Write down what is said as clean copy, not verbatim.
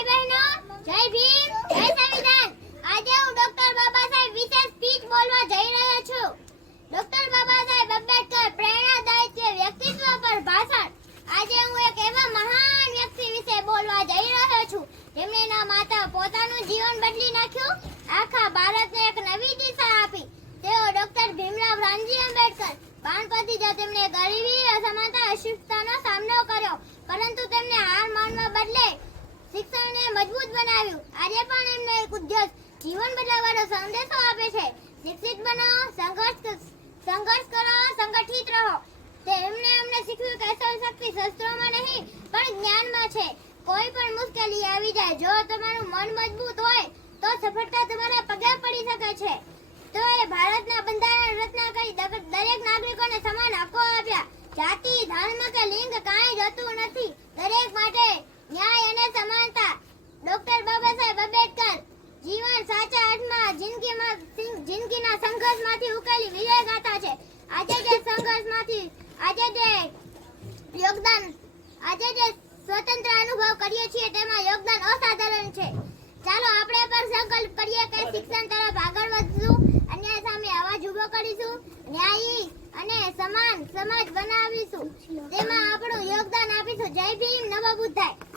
ભાઈ બહેનો, જય ભીમ, જય સંવિધાન। આજે હું ડોક્ટર બાબા સાહેબ વિશે સ્પીચ બોલવા જઈ રહ્યો છું। ડોક્ટર બાબા સાહેબ આંબેડકર પ્રેરણાદાયી વ્યક્તિત્વ પર ભાષણ। આજે હું એક એવા મહાન વ્યક્તિ વિશે બોલવા જઈ રહ્યો છું જેમણે ના માત્ર પોતાનું જીવન બદલી નાખ્યું, આખા ભારતને એક નવી દિશા આપી। તેઓ ડોક્ટર ભીમરાવ રામજી આંબેડકર। બાળપણથી જ તેમણે ગરીબી, અસમાનતા, અશિક્ષાનો સામનો કર્યો, પરંતુ તેમને હાર માનવા બદલે શિક્ષણને મજબૂત બનાવ્યું। આજે પણ એમનો એક ઉદ્દેશ જીવન બદલાવવાનો સંદેશો આપે છે। શિક્ષિત બનો, સંઘર્ષ કરો, સંગઠિત રહો। તેમણે અમને શીખવ્યું કે અસલ શક્તિ શસ્ત્રોમાં નહીં પણ જ્ઞાનમાં છે। કોઈ પણ મુશ્કેલી આવી જાય, જો તમારું મન મજબૂત હોય તો સફળતા તમારા પગે પડી શકે છે। તો એ ભારતના બંધારણ રચના કરી દરેક નાગરિકોને સમાન હકો આપ્યા। જાતિ, ધર્મ કે લિંગ કાંઈ જતું નથી, દરેક માટે ન્યાય અને સમાનતા। ડોક્ટર બાબા સાહેબ આંબેડકર જીવન સાચા અર્થમાં જિંદગીના સંઘર્ષમાંથી ઉકેલી વિજય ગાથા છે। આજે જે સ્વતંત્ર અનુભવ કરીએ છીએ તેમાં યોગદાન અસાધારણ છે। ચાલો આપણે પણ સંકલ્પ કરીએ કે શિક્ષણ તરફ આગળ વધશું, અન્યાય સામે અવાજ ઉભો કરીશું, ન્યાયી અને સમાન સમાજ બનાવીશું, તેમાં આપણું યોગદાન આપીશું। જય ભીમ, નમો બુદ્ધાય।